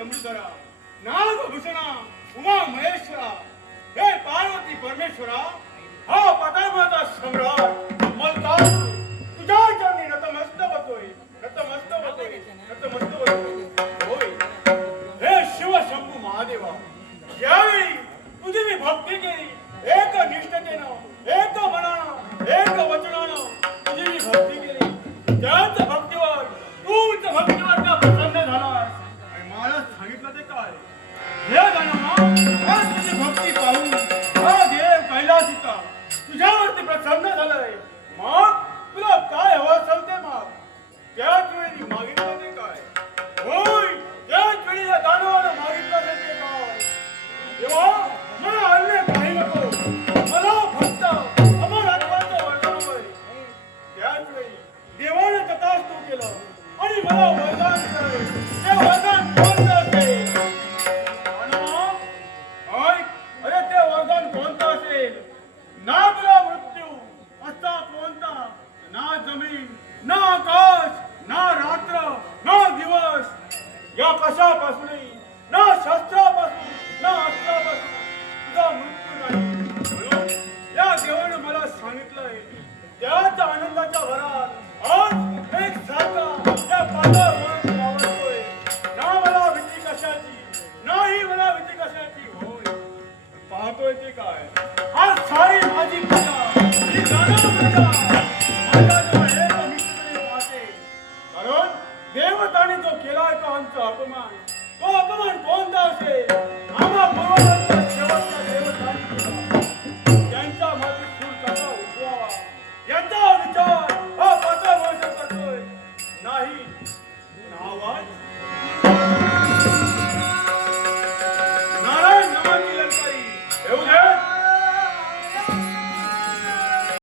डमरुधरा नागभूषणा उमा महेश्वरा, हे पार्वती परमेश्वरा, हा पतामाचा सम्राट मलकास तुझ्या चरणी नतमस्तक होतोय नतमस्तक होतोय नतमस्तक होतोय होय. हे शिव शंभू महादेवा, यावेळी तुझी मी भक्ती केली, एक निष्ठतेनं, एक मनानं, एक वचनानं तुझी मी भक्ती केली. त्याच भक्तीवर सांगितलं ते काय हे। गणमा आज तुझी भक्ती पाहून हा देव कैलासीचा तुझ्यावरती प्रसन्न झालाय मग तुला काय हवं असेल ते त्याच वेळी मागितलं ते काय होय त्याच वेळी या दानवानं मागितलं ते काय देवा, मला अन्य काही नको। मला फक्त अमरात्माचं वर्णन होय। त्याच वेळी देवाने तथास्तु केलं आणि मला वर शस्त्रापासूनही. ना शस्त्रापासून ना अस्त्रापासून तुझा मृत्यू नाही. या देवाने मला सांगितलं त्याच आनंदाच्या भरात आज एक सारखा या पाताळ पाहतोय ते काय? हा सारी माझी पूजा ही जाणार माझ्या